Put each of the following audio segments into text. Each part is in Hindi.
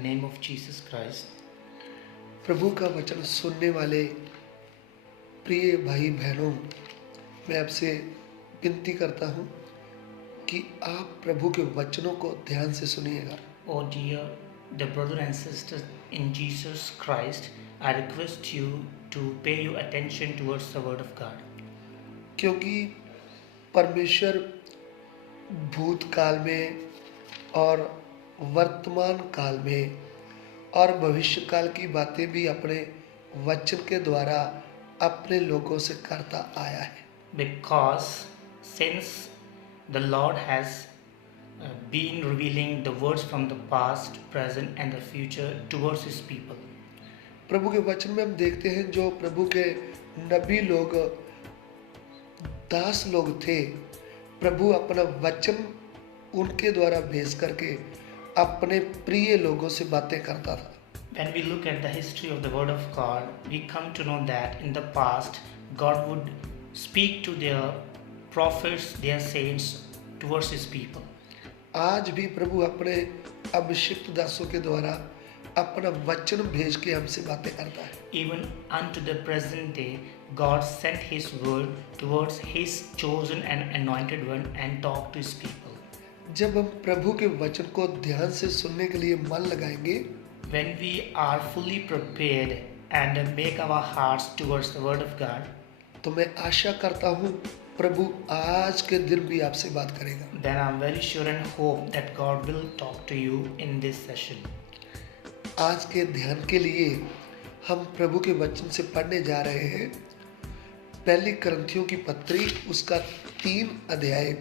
the name of Jesus Christ. प्रभु का वचन सुनने वाले प्रिय भाई बहनों, मैं आपसे विनती करता हूँ कि आप प्रभु के वचनों को ध्यान से सुनिएगा। Oh dear, the brother and sisters in Jesus Christ, I request you to pay your attention towards the word of God. क्योंकि परमेश्वर भूतकाल में और वर्तमान काल में और भविष्य काल की बातें भी अपने वचन के द्वारा अपने लोगों से करता आया है। Because since the Lord has been revealing the words from the past, present and the future towards his people. प्रभु के वचन में हम देखते हैं जो प्रभु के नबी लोग, दास लोग थे, प्रभु अपना वचन उनके द्वारा भेज करके अपने प्रिय लोगों से बातें करता था। When we look at the history of the word of God, we come to know that in the past God would speak to their prophets, their saints towards his people. आज भी प्रभु अपने अभिषिक्त दासों के द्वारा अपना वचन भेज के हमसे बातें करता है। Even unto the present day, God sent his word towards his chosen and anointed one and talked to his people. जब हम प्रभु के वचन को ध्यान से सुनने के लिए मन लगाएंगे, When we are fully prepared and make our hearts towards the word of God, तो मैं आशा करता हूँ प्रभु आज के दिन भी आपसे बात करेगा। then I'm very sure and hope that God will talk to you in this session. आज के ध्यान के लिए हम प्रभु के वचन से पढ़ने जा रहे हैं पहली करंथियों की पत्री, उसका 3 अध्याय,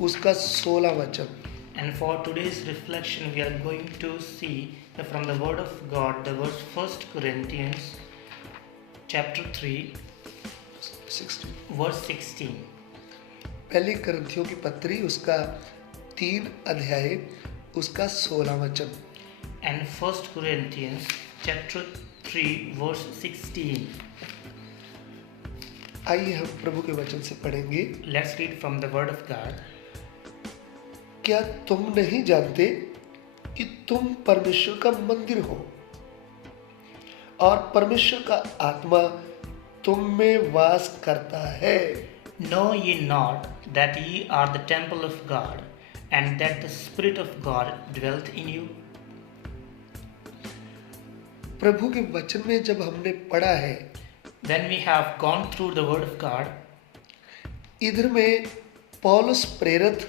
उसका 16 वचन। And for today's reflection, we are going to see from the word of God the verse 1 Corinthians chapter 3 verse 16. पहली करंथियों की पत्री, उसका 3 अध्याय, उसका 16 वचन। And 1 Corinthians chapter 3 verse 16. आइए हम प्रभु के वचन से पढ़ेंगे। Let's read from the word of God. क्या तुम नहीं जानते कि तुम परमेश्वर का मंदिर हो और परमेश्वर का आत्मा तुम में वास करता है? Know ye not that ye are the temple of God, and that the Spirit of God dwelleth in you? प्रभु के वचन में जब हमने पढ़ा है, When we have gone through the word of God, इधर में पौलुस प्रेरित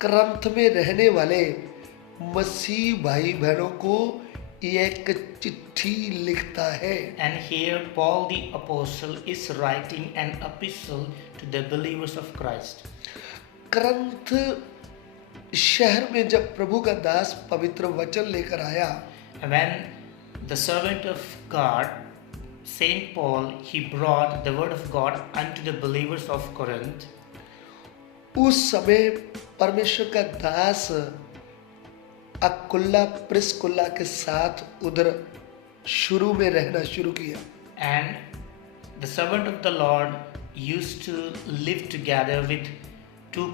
करंथ में रहने वाले मसीह भाई बहनों को एक चिट्ठी लिखता है। and here Paul the apostle is writing an epistle to the believers of Christ. करंथ शहर में जब प्रभु का दास पवित्र वचन लेकर आया, When the servant of God, Saint Paul, he brought the word of God unto the believers of Corinth. उस समय परमेश्वर का दास अकुल्ला प्रिस्कुल्ला के साथ उधर शुरू में रहना शुरू किया। And the servant of the Lord used to live together with two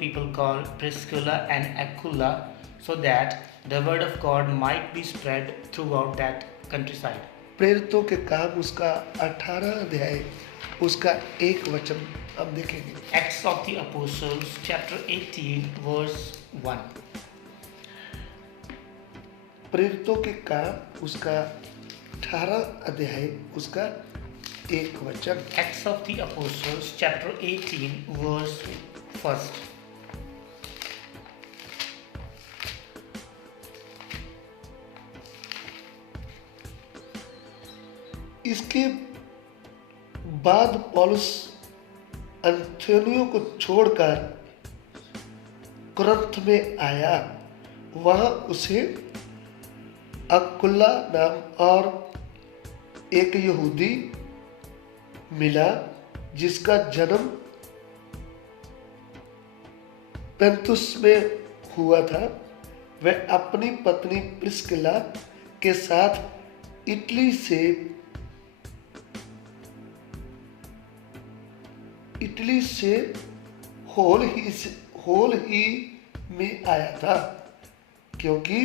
people called Priscilla and Aquila, so that the word of God might be spread throughout that countryside. प्रेरितों के काम उसका 18 अध्याय, उसका 1 वचन हम देखेंगे। Acts of the Apostles chapter 18 verse 1. प्रेरितों के काम उसका 18 अध्याय, उसका 1 वचन। Acts of the Apostles chapter 18 verse 1. इसके बाद पौलुस अंथियोनियों को छोड़कर कुरिन्थ में आया। वहां उसे अकुल्ला नाम और एक यहूदी मिला जिसका जन्म पेंतुस में हुआ था। वह अपनी पत्नी प्रिस्किला के साथ इटली से होल ही में आया था, क्योंकि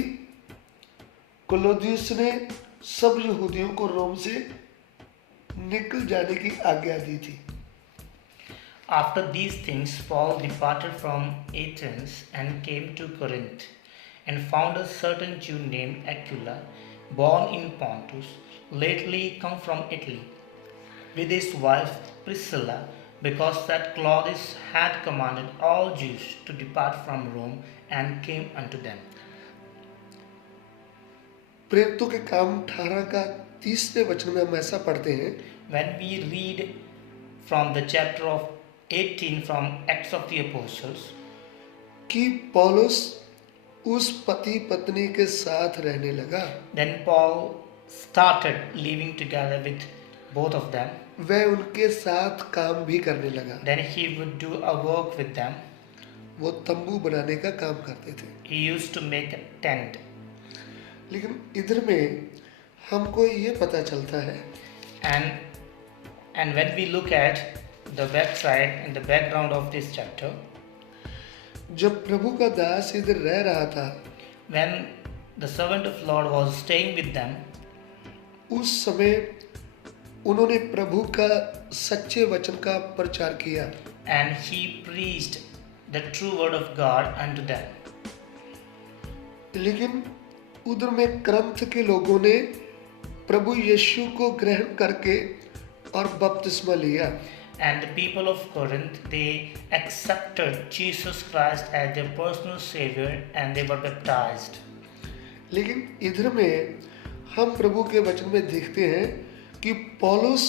क्लौदियुस ने सब यहूदियों को रोम से निकल जाने की आज्ञा दी थी। After these things, Paul departed from Athens and came to Corinth, and found a certain Jew named Aquila, born in Pontus, lately come from Italy, with his wife Priscilla, because that Claudius had commanded all Jews to depart from Rome, and came unto them. प्रेरितों के काम 18 का 30वें वचन में हम ऐसा पढ़ते हैं, When we read from the chapter of 18 from Acts of the Apostles, कि पौलुस उस पति पत्नी के साथ रहने लगा। then Paul started living together with both of them. वह उनके साथ काम भी करने लगा। Then he would do a work with them. वो तंबू बनाने का काम करते थे। He used to make a tent. लेकिन इधर में हमको ये पता चलता है And when we look at the backside and the background of this chapter, जब प्रभु का दास इधर रह रहा था, when the servant of Lord was staying with them, उस समय उन्होंने प्रभु का सच्चे वचन का प्रचार किया। and he preached the true word of God unto them. लेकिन उधर में करंथ के लोगों ने प्रभु यीशु को ग्रहण करके और बपतिस्मा लिया। And the people of Corinth, they accepted Jesus Christ as their personal savior and they were baptized. लेकिन इधर में हम प्रभु के वचन में देखते हैं कि पौलुस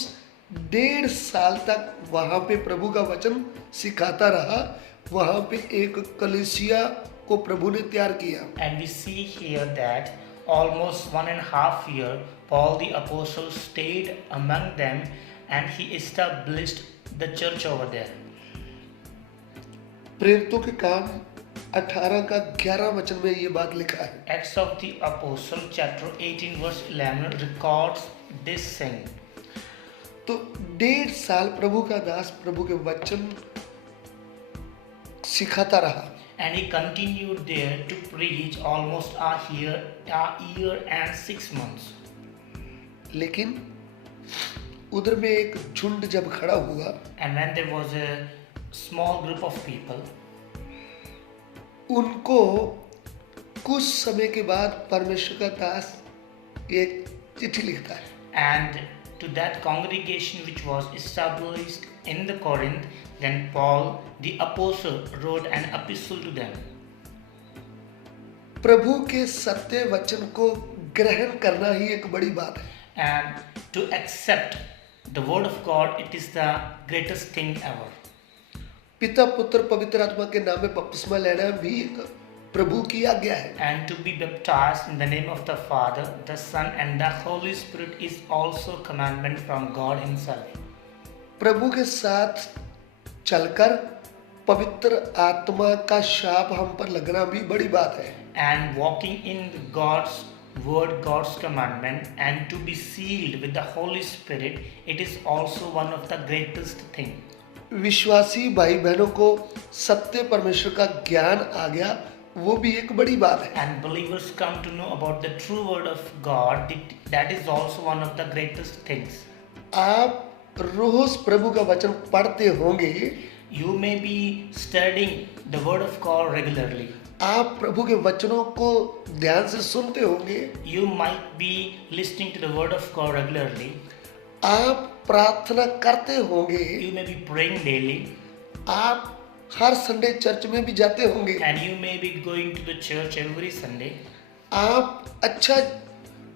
1.5 साल तक वहाँ पे प्रभु का वचन सिखाता रहा। वहाँ पे एक कलीसिया को प्रभु ने तैयार किया। And we see here that almost 1.5 years, Paul the apostle stayed among them and he established the church over there. प्रेरितों के काम 18 का 11 वचन में ये बात लिखा है। Acts of the Apostle chapter 18 verse 11 records this thing. तो 1.5 साल प्रभु का दास प्रभु के वचन सिखाता रहा। And he continued there to preach almost a year and 6 months. लेकिन उधर में एक झुंड जब खड़ा हुआ, And when there was a small group of people, उनको कुछ समय के बाद परमेश्वर का दास एक चिट्ठी लिखता है। and to that congregation which was established in the Corinth, then Paul the apostle wrote an epistle to them. प्रभु के सत्य वचन को ग्रहण करना ही एक बड़ी बात है। And to accept the word of God, it is the greatest thing ever. पिता पुत्र पवित्र आत्मा के नाम में बपतिस्मा लेना भी एक प्रभु की आज्ञा है। And to be baptized in the name of the Father, the Son, and the Holy Spirit is also commandment from God Himself. प्रभु के साथ चलकर पवित्र आत्मा का शाप हम पर लगना भी बड़ी बात है। And walking in God's word, God's commandment, and to be sealed with the Holy Spirit, it is also one of the greatest thing. विश्वासी भाई बहनों को सत्य परमेश्वर का ज्ञान आ गया, वो भी एक बड़ी बात है। And believers come to know about the true word of God. That is also one of the greatest things. आप रोज प्रभु का वचन पढ़ते होंगे, You may be studying the word of God regularly. आप प्रभु के वचनों को ध्यान से सुनते होंगे, You might be listening to the word of God regularly. आप प्रार्थना करते होंगे, You may be praying daily, आप हर संडे चर्च में भी जाते होंगे, and you may be going to the church every Sunday, आप अच्छा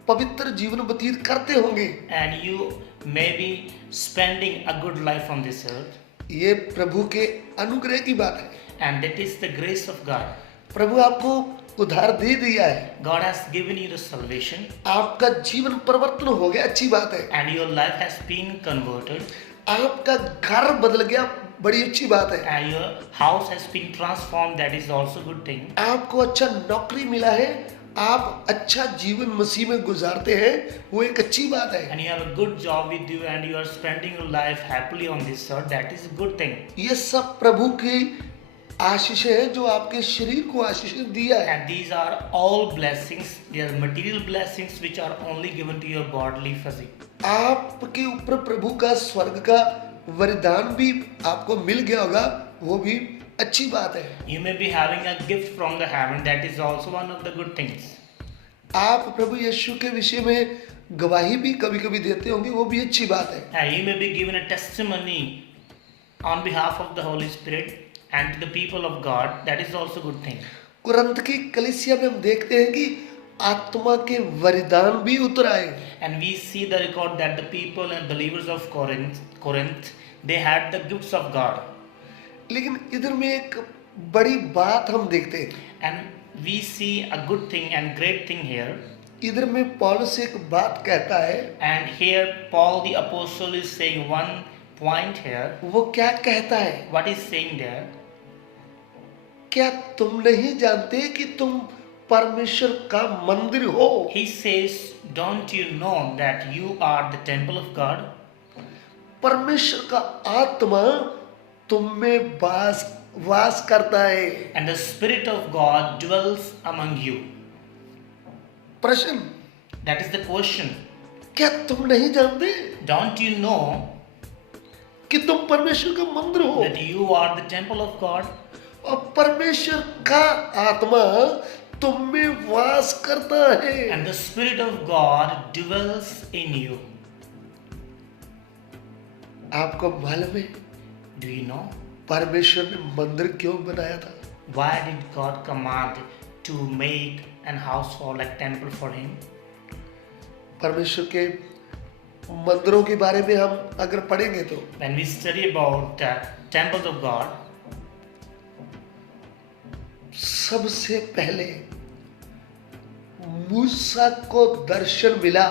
पवित्र जीवन व्यतीत करते होंगे। and you may be spending a good life on this earth. ये प्रभु के अनुग्रह की बात है। And that is the grace of God. प्रभु आपको उधार दे दिया है, God has given you the salvation, आपका जीवन परिवर्तन हो गया, अच्छी बात है। and your life has been converted, आपका घर बदल गया, बड़ी अच्छी बात है। and your house has been transformed. That is also good thing. आपको अच्छा नौकरी मिला है, आप अच्छा जीवन मसीह में गुजारते हैं, वो एक अच्छी बात है। And you have a good job with you, and you are spending your life happily on this earth. That is a good thing. ये सब प्रभु की आशीषें हैं जो आपके शरीर को आशीषें दिया है। And these are all blessings. They are material blessings which are only given to your bodily physique. आपके ऊपर प्रभु का स्वर्ग का वरदान भी आपको मिल गया होगा, वो भी अच्छी बात है। You may be having a gift from the heaven. That is also one of the good things. आप प्रभु यीशु के विषय में गवाही भी कभी कभी देते होंगे, वो भी अच्छी बात है। And you may be given a testimony on behalf of the Holy Spirit and to the people of God. That is also good thing. कुरंत की कलीसिया में हम देखते हैं कि आत्मा के वरदान भी उतर आए। And we see the record that the people and believers of Corinth, they had the gifts of God. लेकिन इधर में एक बड़ी बात हम देखते हैं। And we see a good thing and great thing here. इधर में पौलुस एक बात कहता है। And here Paul the apostle is saying one point here. वो क्या कहता है? What is saying there? क्या तुम नहीं जानते कि तुम परमेश्वर का मंदिर हो? He says, don't you know that you are the temple of God? परमेश्वर का आत्मा तुम में वास करता है। And the Spirit of God dwells among you. प्रश्न, That is the question. क्या तुम नहीं जानते Don't you know कि तुम परमेश्वर का मंदिर हो that you are the temple of God? और परमेश्वर का आत्मा तुम में वास करता है। And the Spirit of God dwells in you. आपको मालूम है Do you know परमेश्वर ने मंदिर क्यों बनाया था? why did God command to make an house for like temple for Him? परमेश्वर के मंदिरों के बारे में हम अगर पढ़ेंगे तो When we study about the temples of God, सबसे पहले मूसा को दर्शन मिला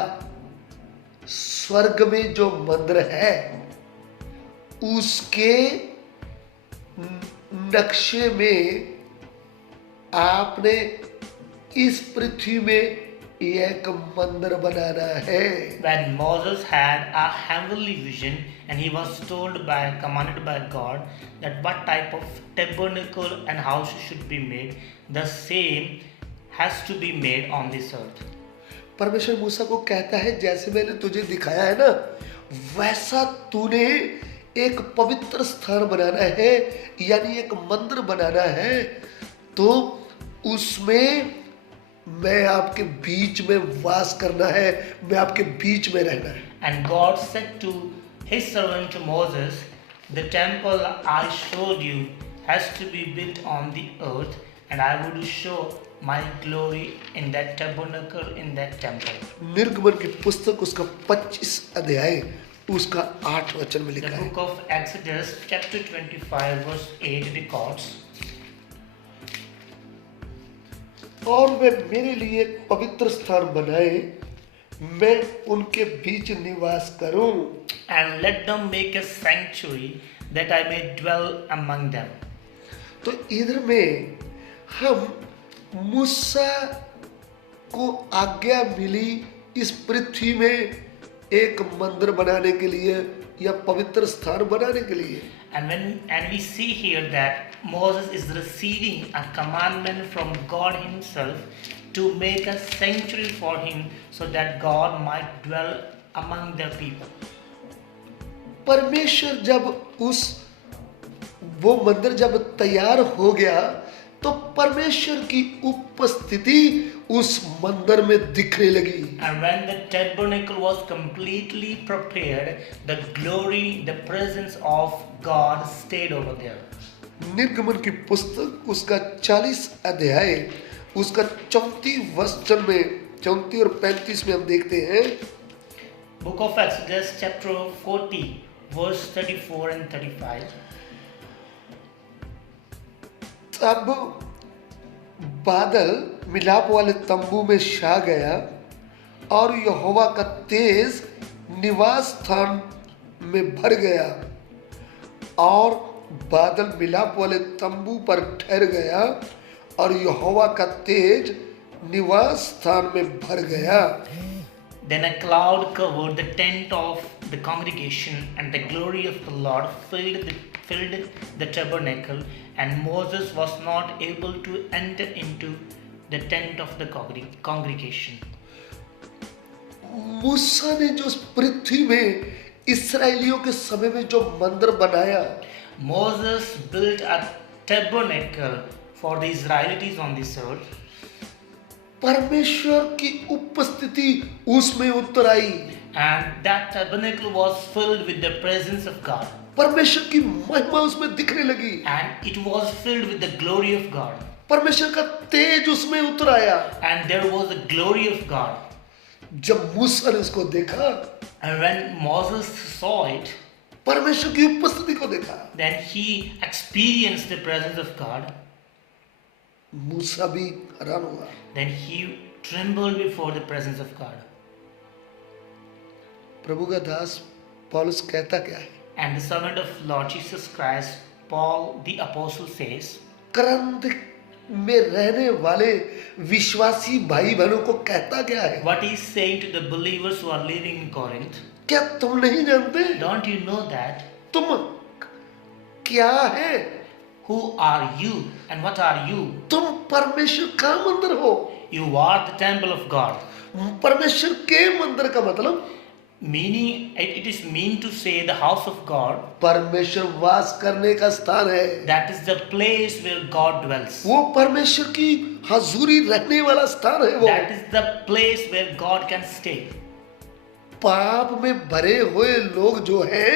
स्वर्ग में जो मंदिर है उसके नक्शे में आपने इस पृथ्वी में एक मंदिर बनाना है। when Moses had a heavenly vision and he was commanded by God that what type of tabernacle and house should be made, the same has to be made on this earth. परमेश्वर मूसा को कहता है जैसे मैंने तुझे दिखाया है ना वैसा तूने एक पवित्र स्थान बनाना है, यानी एक मंदिर बनाना है, तो उसमें मैं आपके बीच में वास करना है, मैं आपके बीच में रहना है। And God said to his servant Moses, the temple I showed you has to be built on the earth, and I would show my glory in that tabernacle, in that temple. निर्गमन की पुस्तक उसका 25 अध्याय उसका 8 वचन में The लिखा है। book of Exodus chapter 25 verse 8 records, और वे मेरे लिए एक पवित्र स्थान बनाए, मैं उनके बीच निवास करूं। and let them make a sanctuary that I may dwell among them. तो इधर में हम मूसा को आज्ञा मिली इस पृथ्वी में एक मंदिर बनाने के लिए या पवित्र स्थान बनाने के लिए। And we see here that Moses is receiving a commandment from God Himself to make a sanctuary for him so that God might dwell among the people. परमेश्वर जब वो मंदिर जब तैयार हो गया तो परमेश्वर की उपस्थिति उस मंदिर में दिखने लगी। And when the tabernacle was completely prepared, the glory, the presence of God stayed over there. निर्गमन की पुस्तक उसका 40 अध्याय उसका 34 वचन में 34 और 35 में हम देखते हैं। Book of Exodus chapter 40 verse 34 and 35. तब बादल मिलाप वाले तंबू में छा गया और यहोवा का तेज निवास स्थान में भर गया और बादल मिलाप वाले तंबू पर ठहर गया और यहोवा का तेज निवास स्थान में भर गया। Then a cloud covered the tent of the congregation, and the glory of the Lord filled the tabernacle, and Moses was not able to enter into the tent of the congregation. मूसा ने जो पृथ्वी में इसराइलियों के समय में जो मंदिर बनाया, Moses built a tabernacle for the Israelites on this earth. परमेश्वर की उपस्थिति उसमें उतर आई, And that tabernacle was filled with the presence of God. परमेश्वर की महिमा उसमें दिखने लगी, And it was filled with the glory of God. परमेश्वर का तेज उसमें उतर आया। And there was the glory of God. जब मूसा ने उसको देखा, And when Moses saw it, परमेश्वर की उपस्थिति को देखा, then he experienced the presence of God. मूसा भी हैरान हुआ। Then he trembled before the presence of God. प्रभु का दास पौलुस कहता क्या है? And the servant of Lord Jesus Christ, Paul the apostle says, करंथ में रहने वाले विश्वासी भाई बहनों को कहता क्या है? what he is saying to the believers who are living in Corinth. क्या तुम नहीं जानते? Don't you know that? तुम क्या है? Who are you and what are you? तुम परमेश्वर का मंदिर हो। You are the temple of God. परमेश्वर के मंदिर का मतलब Meaning, it is mean to say the house of God. परमेश्वर वास करने का स्थान है। That is the place where God dwells. वो परमेश्वर की हजूरी रहने वाला स्थान है। वो That is the place where God can stay. पाप में भरे हुए लोग जो हैं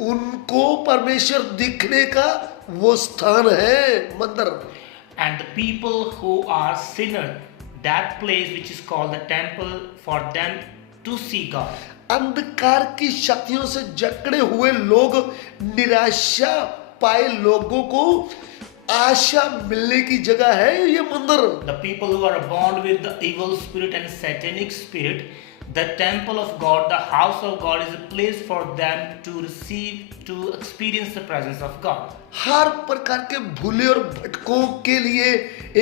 उनको परमेश्वर दिखने का वो स्थान है मंदिर। And the people who are sinner, that place which is called the temple for them to see God. अंधकार की शक्तियों से जकड़े हुए लोग, निराशा पाए लोगों को आशा मिलने की जगह है ये मंदिर। The people who are bound with the evil spirit and satanic spirit, the temple of God, the house of God is a place for them to receive, to experience the presence of God. हर प्रकार के भूले और भटकों के लिए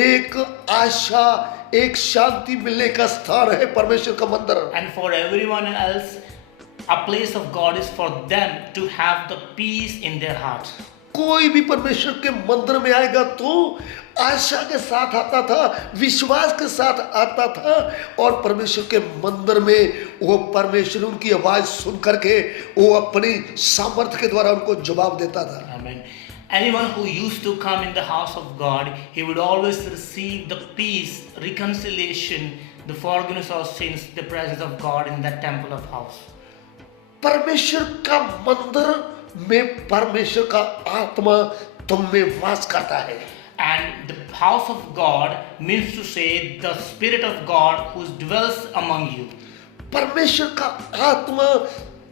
एक आशा, एक शांति मिलने का स्थान है परमेश्वर का मंदिर। And for everyone else, a place of God is for them to have the peace in their heart. कोई भी परमेश्वर के मंदिर में आएगा तो आशा के साथ आता था, विश्वास के साथ आता था, और परमेश्वर के मंदिर में वो परमेश्वर उनकी आवाज सुन करके वो अपनी सामर्थ्य के द्वारा उनको जवाब देता था। Amen. Anyone who used to come in the house of God, he would always receive the peace, reconciliation, the forgiveness of sins, the presence of God in that temple of house. परमेश्वर का मंदिर में परमेश्वर का आत्मा तुम में वास करता है। And the house of God means to say the Spirit of God who dwells among you. परमेश्वर का आत्मा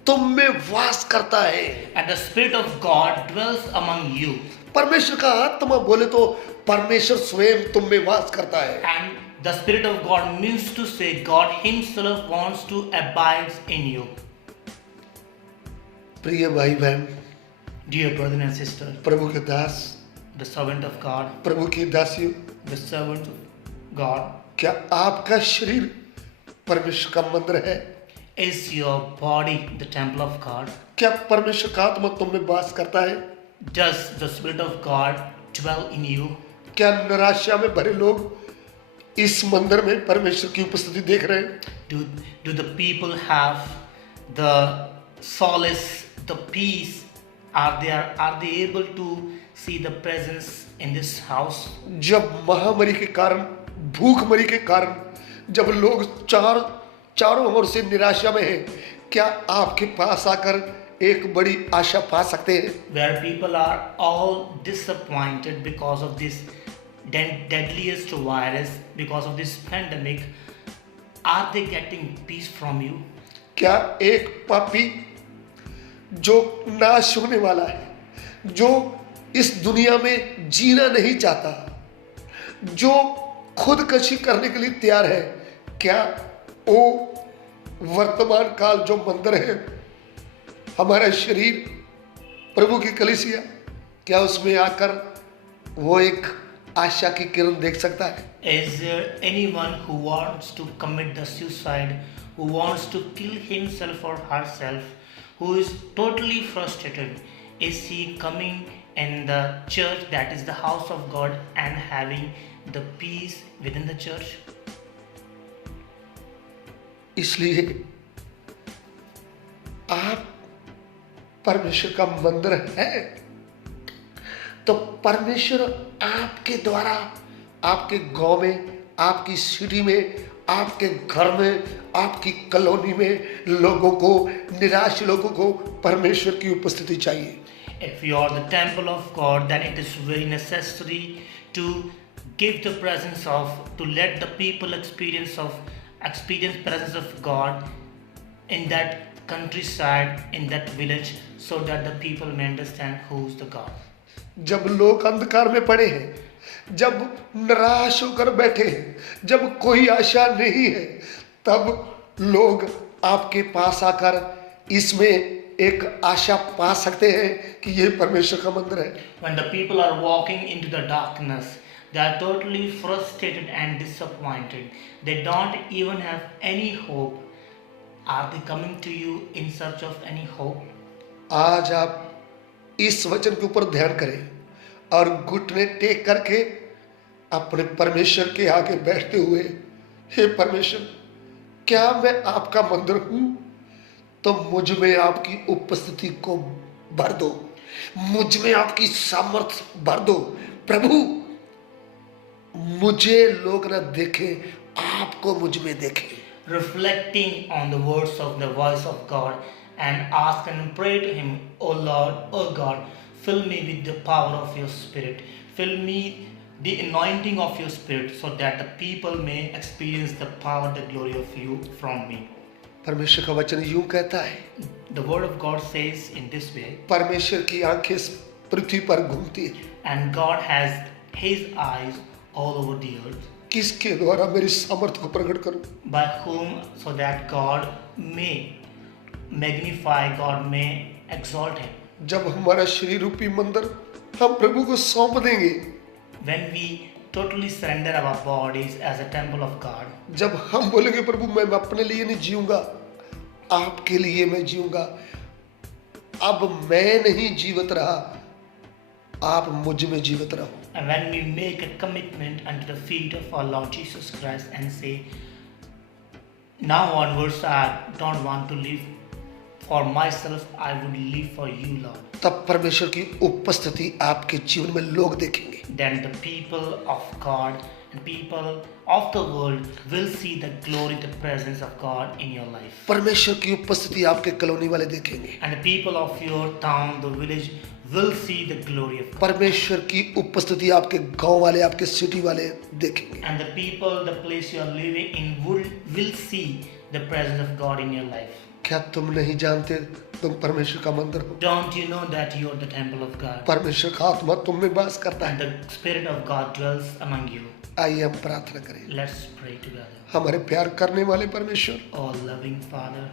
तुम में वास करता है। And the Spirit of God dwells among you. परमेश्वर का आत्मा बोले तो परमेश्वर स्वयं तुम में वास करता है। And the Spirit of God means to say God Himself wants to abide in you. प्रिय भाई बहन, Dear brother and sister, प्रभु के दास, the servant of God, प्रभु की दासियों, the servant of God, क्या आपका शरीर परमेश्वर का मंदिर है? is your body the temple of God? क्या परमेश्वर का आत्मा तुम में वास करता है? Does the Spirit of God dwell in you? क्या निराशा में भरे लोग इस मंदिर में परमेश्वर की उपस्थिति देख रहे हैं? Do the people have the solace, the peace? Are they able to see the presence in this house? जब महामारी के कारण, भूखमरी के कारण, जब लोग चारों ओर से निराशा में हैं, क्या आपके पास आकर एक बड़ी आशा पा सकते हैं? Where people are all disappointed because of this deadliest virus, because of this pandemic, are they getting peace from you? क्या एक पापी जो नाश होने वाला है, जो इस दुनिया में जीना नहीं चाहता, जो खुदकशी करने के लिए तैयार है, क्या वो वर्तमान काल जो मंदिर है, हमारा शरीर, प्रभु की कलीसिया, क्या उसमें आकर वो एक आशा की किरण देख सकता है? Is there anyone who wants to commit the suicide, who wants to kill himself or herself, who is totally frustrated. Is he coming in the church, that is the house of God, and having the peace within the church? इसलिए आप परमेश्वर का मंदिर है, तो परमेश्वर आपके द्वारा आपके गांव में, आपकी सिटी में, आपके घर में, आपकी कॉलोनी में लोगों को, निराश लोगों को परमेश्वर की उपस्थिति चाहिए। If you are the temple of God, then it is very necessary to give the presence of, to let the people experience presence of God in that countryside, in that village, so that the people may understand who is the God. जब लोग अंधकार में पड़े हैं, जब निराश होकर बैठे हैं, जब कोई आशा नहीं है, तब लोग आपके पास आकर इसमें एक आशा पा सकते हैं कि ये परमेश्वर का मंदिर है। When the people are walking into the darkness, they are totally frustrated and disappointed. They don't even have any hope. Are they coming to you in search of any hope? आज आप इस वचन के ऊपर ध्यान करें और घुटने टेक करके अपने परमेश्वर के आगे बैठते हुए, हे परमेश्वर, क्या मैं आपका मंदिर हूं? तो मुझ में आपकी उपस्थिति को भर दो, मुझ में आपकी सामर्थ्य भर दो। प्रभु, मुझे लोग न देखें, आपको मुझ में देखें। Reflecting on the words of the voice of God and ask and pray to Him, O Lord, O God, fill me with the power of your Spirit. Fill me the anointing of your Spirit, so that the people may experience the power, the glory of you from me. परमेश्वर का वचन यूं कहता है, The word of God says in this way, परमेश्वर की आंखें इस पृथ्वी पर घूमती है, and God has His eyes all over the earth. किसके द्वारा मेरी सामर्थ्य को प्रकट करूं? By whom, so that God may magnify, God may exalt Him. जब हमारा शरीर रूपी मंदिर हम प्रभु को सौंप देंगे, When we totally surrender our bodies as a temple of God, जब हम बोलेंगे प्रभु मैं अपने लिए नहीं जीऊंगा, आपके लिए मैं जीऊंगा, अब मैं नहीं जीवित रहा, आप मुझ में जीवित रहो। and when we make a commitment unto the feet of our Lord Jesus Christ and say, now onwards I don't want to live for myself, I would live for you, Lord. तब परमेश्वर की उपस्थिति आपके जीवन में लोग देखेंगे। Then the people of God and people of the world will see the glory, the presence of God in your life. परमेश्वर की उपस्थिति आपके कॉलोनी वाले देखेंगे। And the people of your town, the village, will see the glory of God. परमेश्वर की उपस्थिति आपके गांव वाले, आपके सिटी वाले देखेंगे। And the people, the place you are living in, will see the presence of God in your life. क्या तुम नहीं जानते तुम परमेश्वर का मंदिर हो? Don't you know that you are the temple of God? परमेश्वर का आत्मा तुम में वास करता And है। the Spirit of God dwells among you. आइए हम प्रार्थना करें। Let's pray together. हमारे प्यार करने वाले परमेश्वर, Oh loving Father,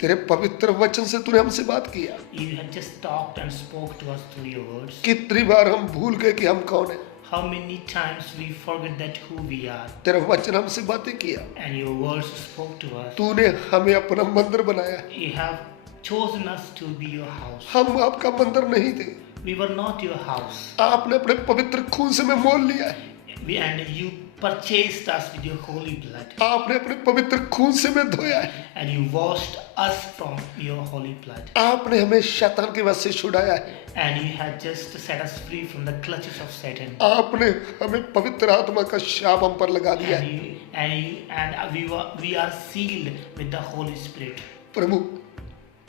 तेरे पवित्र वचन से तूने हमसे बात किया। you had just talked and spoke to us through your words. कितनी बार हम भूल गए कि हम कौन हैं। How many times we forget that who we are, तेरा वचन हमसे बातें किया। and your words spoke to us. तूने हमें अपना मंदिर बनाया। You have chosen us to be your house. हम आपका मंदिर नहीं थे, We were not your house. आपने अपने पवित्र खून से हमें मोल लिया है। And you purchased us with your holy blood. आपने अपने पवित्र खून से हमें धोया है। And you washed us from your holy blood. आपने हमें शैतान के वश से छुड़ाया है। And you had just set us free from the clutches of Satan. आपने हमें पवित्र आत्मा का शाप हम पर लगा दिया है। And we are sealed with the Holy Spirit. प्रभु,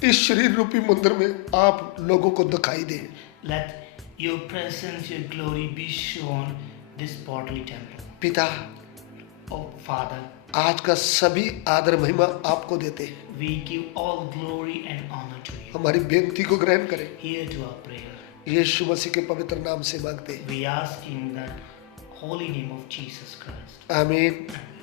इस शरीर रूपी मंदिर में आप लोगों को दिखाई दें। Let your presence, your glory be shown this bodily temple. पिता, Oh Father, आज का सभी आदर महिमा आपको देते हैं। we give all glory and honor to you. हमारी बेनती को ग्रहण करें, Hear to our prayer. यीशु मसीह के पवित्र नाम से मांगते हैं। We ask in the holy name of Jesus Christ. आमीन। Amen.